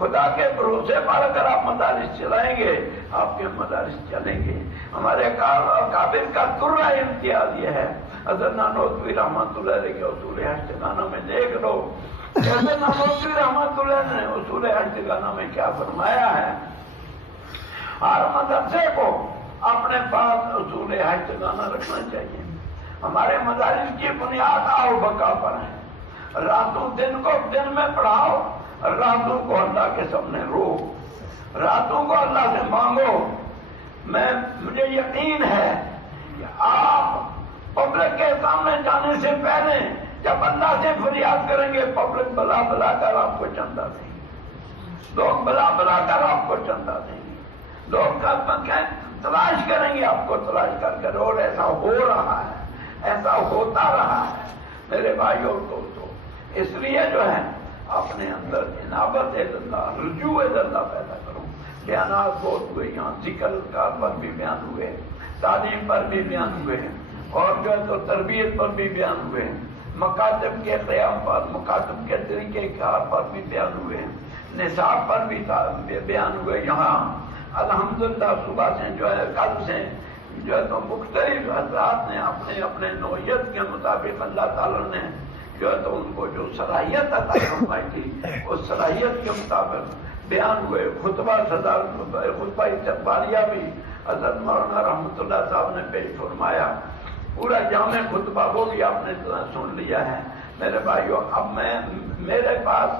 خدا کے بھروسے پر اگر آپ مدارس چلائیں گے آپ کے مدارس چلیں گے. ہمارے کابل کا درہ امتیاز یہ ہے. حضرت نانوتوی رحمۃ اللہ علیہ کے اصول ہشتگانہ میں دیکھ لو حضرت نانوتوی رحمۃ اللہ نے اصول ہشتگانہ میں کیا فرمایا ہے. ہر مدرسے کو اپنے پاس اصول ہشتگانہ رکھنا چاہیے. ہمارے مدارس کی بنیاد آؤ بقا پر ہے. راتوں دن کو دن میں پڑھاؤ، راتوں کو اللہ کے سامنے رو، راتوں کو اللہ سے مانگو. مجھے یقین ہے کہ آپ پبلک کے سامنے جانے سے پہلے جب اللہ سے فریاد کریں گے پبلک بلا بلا کر آپ کو چندہ دیں گے، لوگ بلا بلا کر آپ کو چندہ دیں گے، لوگ تلاش کریں گے آپ کو تلاش کر کر. اور ایسا ہو رہا ہے، ایسا ہوتا رہا ہے میرے بھائیوں اور دوستوں. اس لیے جو ہے اپنے اندر انابت اللہ، رجوع اللہ پیدا کرو. بیانات بہت ہوئے یہاں، ذکر اذکار پر بھی بیان ہوئے، تعلیم پر بھی بیان ہوئے، اور جو ہے تو تربیت پر بھی بیان ہوئے، مکاتب کے قیام پر، مکاتب کے طریقے کار پر بھی بیان ہوئے، نصاب پر بھی بیان ہوئے. یہاں الحمدللہ صبح سے جو ہے کل سے جو ہے تو مختلف حضرات نے اپنے اپنے نوعیت کے مطابق اللہ تعالیٰ نے جو ہے تو ان کو جو صلاحیت عطا فرمائی تھی اس صلاحیت کے مطابق بیان ہوئے. خطبہ استقبالیہ بھی حضرت مولانا رحمۃ اللہ صاحب نے پیش فرمایا. پورا جامع خطبہ وہ بھی آپ نے سن لیا ہے. میرے بھائیو، اب میرے پاس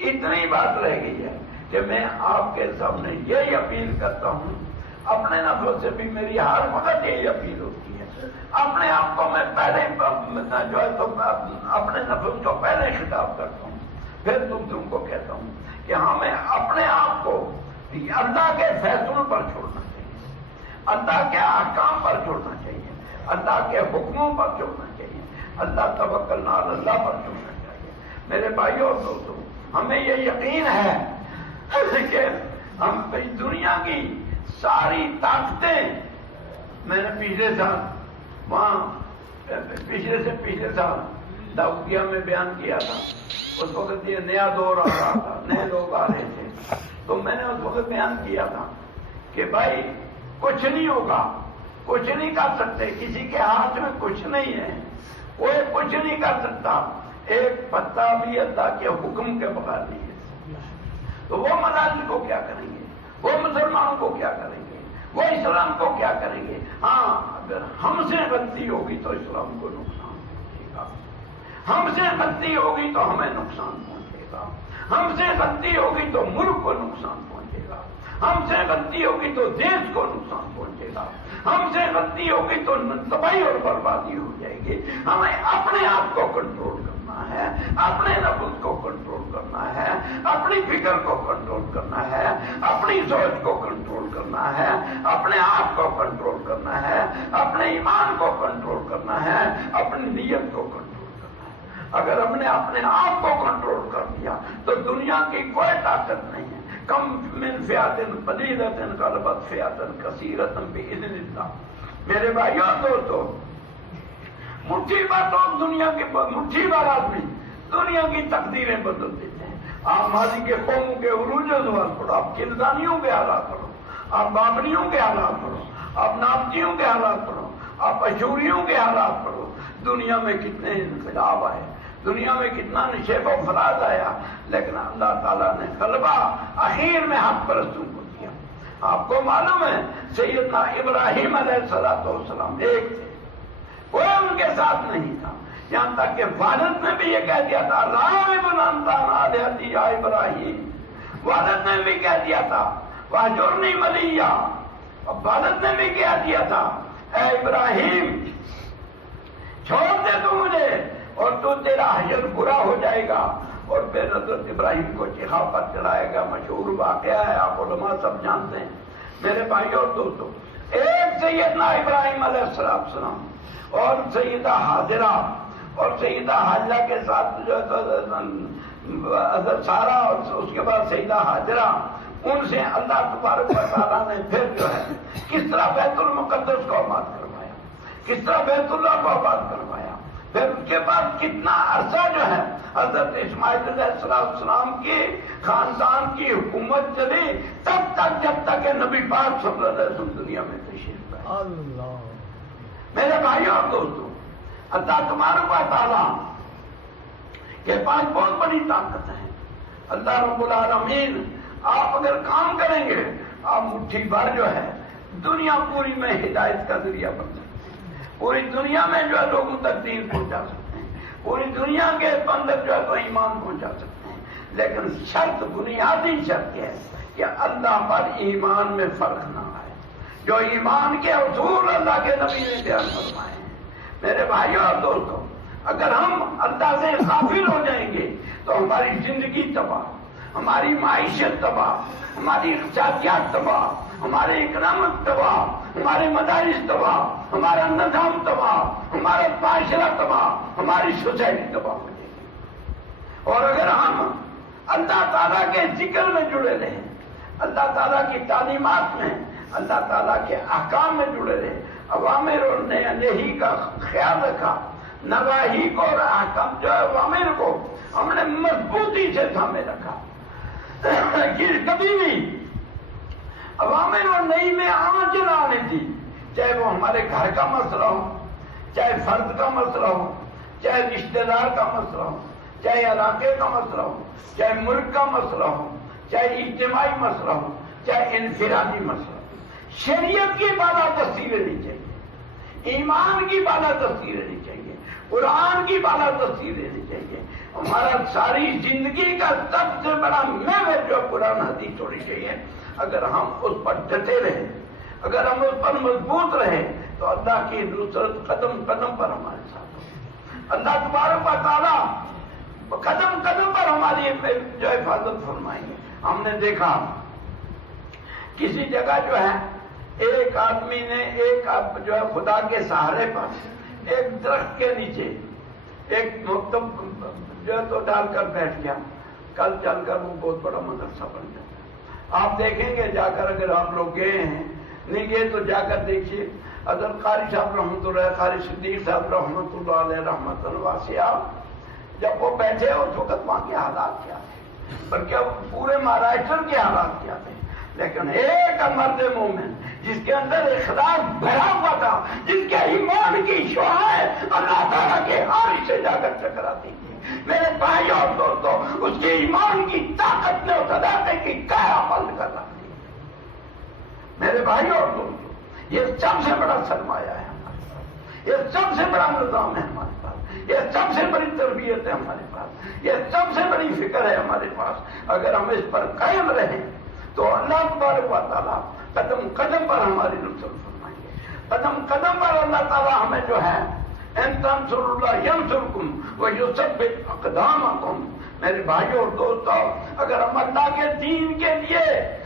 اتنی بات رہ گئی ہے کہ میں آپ کے سامنے یہی اپیل کرتا ہوں. اپنے نفس سے بھی میری ہر وقت یہی اپیل ہوتی ہے. اپنے آپ کو میں پہلے جو ہے تو اپنے نفس کو پہلے خطاب کرتا ہوں، پھر تم کو کہتا ہوں کہ ہمیں اپنے آپ کو اللہ کے فیصلوں پر چھوڑنا چاہیے، اللہ کے احکام پر چھوڑنا چاہیے، اللہ کے حکموں پر چھوڑنا چاہیے، اللہ توکلنا علی اللہ پر چھوڑنا چاہیے. میرے بھائیوں اور دوستوں، ہمیں یہ یقین ہے کہ ہم دنیا کی ساری طاقتیں، میں نے پچھلے سال وہاں پچھلے سے پچھلے سال داؤدیہ میں بیان کیا تھا. اس وقت یہ نیا دور آ رہا تھا، نئے لوگ آ رہے تھے، تو میں نے اس وقت بیان کیا تھا کہ بھائی کچھ نہیں ہوگا، کچھ نہیں کر سکتے، کسی کے ہاتھ میں کچھ نہیں ہے، کوئی کچھ نہیں کر سکتا، ایک پتا بھی اللہ کے حکم کے بغیر نہیں ہے. تو وہ مدارس کو کیا کریں گے، وہ مسلمانوں کو کیا کریں گے، وہ اسلام کو کیا کریں گے. ہاں اگر ہم سے غلطی ہوگی تو اسلام کو نقصان پہنچے گا، ہم سے غلطی ہوگی تو ہمیں نقصان پہنچے گا، ہم سے غلطی ہوگی تو ملک کو نقصان پہنچے گا، ہم سے غلطی ہوگی تو دیش کو نقصان پہنچے گا، ہم سے غلطی ہوگی تو تباہی اور بربادی ہو جائے گی. ہمیں اپنے آپ کو کنٹرول کرنا ہے، اپنے نفس کو کنٹرول کرنا ہے، اپنی فکر کو کنٹرول کرنا ہے، اپنی سوچ کو کنٹرول کرنا ہے، اپنے آپ کو کنٹرول کرنا ہے، اپنے ایمان کو کنٹرول کرنا ہے، اپنی نیت کو کنٹرول کرنا ہے. اگر ہم نے اپنے آپ کو کنٹرول کر دیا تو دنیا کی کوئی طاقت نہیں ہے. کم من فئۃ قلیلۃ غلبت فئۃ کثیرۃ باذن اللہ. میرے بھائیوں دوستوں، مٹھی بھر لوگ دنیا کے مٹھی بھر آدمی دنیا کی تقدیریں بدل دیتے ہیں. آپ ماضی کے قوموں کے عروج و زوال پڑھو، آپ کلدانیوں کے حالات پڑھو، آپ بابلیوں کے حالات پڑھو، آپ نابتیوں کے حالات پڑھو، آپ اشوریوں کے حالات پڑھو. دنیا میں کتنے انقلاب آئے، دنیا میں کتنا نشیب و فراز آیا، لیکن اللہ تعالیٰ نے غلبہ آخر میں حق پرستوں کو دیا. آپ کو معلوم ہے سیدنا ابراہیم علیہ السلام ایک تھے، کوئی ان کے ساتھ نہیں تھا. یہاں تک کہ والد نے بھی یہ کہہ دیا تھا راغب انت عن آلہتی یا ابراہیم. والد نے بھی کہہ دیا تھا واہجرنی ملیہ. اب والد نے بھی کہہ دیا تھا اے ابراہیم چھوڑ دے تو مجھے، اور تو تیرا حجر برا ہو جائے گا. اور پھر حضرت ابراہیم کو چیخا پر چڑھائے گا. مشہور واقعہ ہے، آپ علماء سب جانتے ہیں. میرے بھائیوں اور دوستوں، ایک سیدنا ابراہیم علیہ السلام اور سیدہ حاجرہ، اور سیدہ حاجرہ کے ساتھ جو حضرت سارہ اور اس کے بعد سیدہ حاجرہ، ان سے اللہ تبارک و تعالیٰ نے پھر جو ہے کس طرح بیت المقدس کو آباد کروایا، کس طرح بیت اللہ کو آباد کروایا. پھر اس کے بعد کتنا عرصہ جو ہے حضرت اسماعیل علیہ السلام کی خاندان کی حکومت چلی، تب تک جب تک کہ نبی پاک صلی اللہ علیہ وسلم دنیا میں تشریف لائے۔ اللہ میرے بھائیوں اور دوستوں، اللہ تبارک و تعالیٰ کے پاس بہت بڑی طاقت ہے۔ اللہ رب العالمین آپ اگر کام کریں گے، آپ مٹھی بھر جو ہے دنیا پوری میں ہدایت کا ذریعہ بن سکتے ہیں، پوری دنیا میں جو ہے لوگوں تک دین پہنچا سکتے ہیں، پوری دنیا کے اندر جو ہے تو ایمان پہنچا سکتے ہیں، لیکن شرط، بنیادی شرط یہ ہے کہ اللہ پر ایمان میں فرق نہ آئے۔ جو ایمان کے اصول اللہ کے نبی نے بیان فرمائے ہیں، میرے بھائیوں اور دوستوں، اگر ہم اللہ سے غافل ہو جائیں گے تو ہماری زندگی تباہ، ہماری معیشت تباہ، ہماری اقتصادیات تباہ، ہمارے اکنامک تباہ، ہمارے مدارس تباہ، ہمارا نظام تباہ، ہمارا معاشرہ تباہ، ہماری سوسائٹی تباہ ہو جائے گی۔ اور اگر ہم اللہ تعالیٰ کے ذکر میں جڑے رہیں، اللہ تعالیٰ کی تعلیمات میں، اللہ تعالیٰ کے احکام میں جڑے رہے، اوامر اور نہی کا خیال رکھا، نواہی کو اور احکام جو ہے اوامر کو ہم نے مضبوطی سے تھامے رکھا، کبھی بھی اوامر اور نہی میں آنچ نہ آنے دی، چاہے وہ ہمارے گھر کا مسئلہ ہو، چاہے فرد کا مسئلہ ہو، چاہے رشتہ دار کا مسئلہ ہو، چاہے علاقے کا مسئلہ ہو، چاہے ملک کا مسئلہ ہو، چاہے اجتماعی مسئلہ ہو، چاہے انفرادی مسئلہ ہو، شریعت کی بالا دستی رہنی چاہیے، ایمان کی بالا دستی رہنی چاہیے، قرآن کی بالا دستی رہنی چاہیے۔ ہمارا ساری زندگی کا سب سے بڑا محور جو قرآن حدیث ہونی چاہیے۔ اگر ہم اس پر ڈٹے رہیں، اگر ہم اس پر مضبوط رہیں تو اللہ کی نصرت قدم قدم پر ہمارے ساتھ ہو۔ اللہ تبارک و تعالیٰ قدم قدم پر ہماری جو حفاظت فرمائیں گے۔ ہم نے دیکھا کسی جگہ جو ہے ایک آدمی نے جو ہے خدا کے سہارے پر ایک درخت کے نیچے ایک مکتب جو ہے تو ڈال کر بیٹھ گیا، کل چل کر وہ بہت بڑا مدرسہ بن جاتا ہے۔ آپ دیکھیں گے جا کر، اگر آپ لوگ گئے ہیں، نہیں گئے تو جا کر دیکھیے، حضرت قاری صاحب رحمۃ اللہ، قاری صدیق صاحب رحمۃ اللہ علیہ رحمۃ واسعہ، جب وہ بیٹھے اس وقت وہاں کے حالات کیا تھے، بلکہ پورے مہاراشٹر کے حالات کیا تھے، لیکن ایک مرد مومن جس کے اندر اخلاص بھرا ہوا تھا، جس کے ایمان کی شعاعیں اللہ تعالیٰ کے ہاتھ سے جا کر ٹکراتی تھی، میرے بھائیوں اور دوستوں، اس کے ایمان کی طاقت نے اس علاقے کی کایا پلٹ کر رکھ دی۔ میرے بھائیوں اور دوستوں، یہ سب سے بڑا سرمایہ ہے ہمارے پاس، یہ سب سے بڑا نظام ہے ہمارے پاس، یہ سب سے بڑی تربیت ہے ہمارے پاس، یہ سب سے بڑی فکر ہے ہمارے پاس۔ اگر ہم اس پر قائم رہیں تو اللہ تبارک و تعالیٰ قدم قدم پر ہماری نصرت فرمائیں گے۔ قدم قدم پر اللہ تعالیٰ ہمیں جو ہے ان تنصروا اللہ ینصرکم ویثبت اقدامکم۔ میرے بھائیوں اور دوستوں، اگر ہم اللہ کے دین کے لیے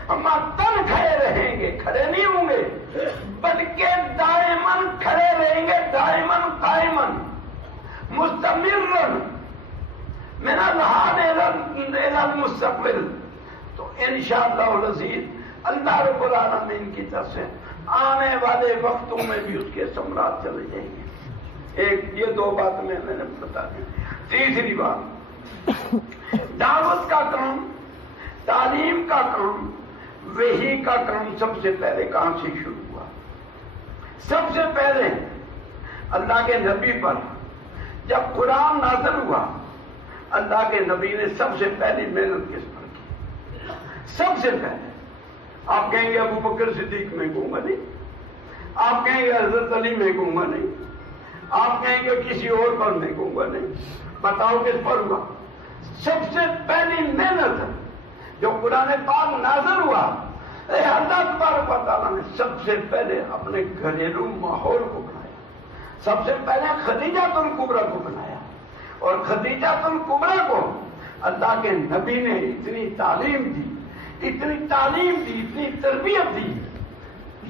ہم تن کھڑے رہیں گے، کھڑے نہیں ہوں گے بلکہ دائماً کھڑے رہیں گے، دائماً قائماً مستمرا من الحال الى المستقبل، تو انشاءاللہ العزیز اللہ رب العالمین کی طرف سے آنے والے وقتوں میں بھی اس کے ثمرات چلے جائیں گے۔ یہ دو باتیں میں نے بتا دی۔ تیسری بات، دعوت کا کام، تعلیم کا کام، وحی کا کام سب سے پہلے کہاں سے شروع ہوا؟ سب سے پہلے اللہ کے نبی پر جب قرآن نازل ہوا، اللہ کے نبی نے سب سے پہلی محنت کس پر کی؟ سب سے پہلے آپ کہیں گے ابو بکر صدیق میں کہوں گا نہیں، آپ کہیں گے حضرت علی میں کہوں گا نہیں، آپ کہیں گے کسی اور پر میں کہوں گا نہیں، بتاؤ کس پر ہوا؟ سب سے پہلی محنت جو قرآن پاک نازل ہوا، اللہ تبارک و تعالیٰ نے سب سے پہلے اپنے گھریلو ماحول کو بنایا، سب سے پہلے خدیجہ الکبریٰ کو بنایا، اور خدیجہ الکبریٰ کو اللہ کے نبی نے اتنی تعلیم دی، اتنی تعلیم دی، اتنی تربیت دی۔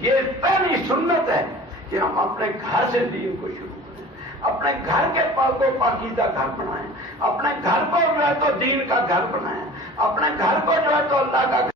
یہ پہلی سنت ہے کہ ہم اپنے گھر سے دین کو شروع کریں، اپنے گھر کے کو پاکیزہ گھر بنائیں، اپنے گھر کو جو ہے تو دین کا گھر بنائیں، اپنے گھر کو جو ہے تو اللہ کا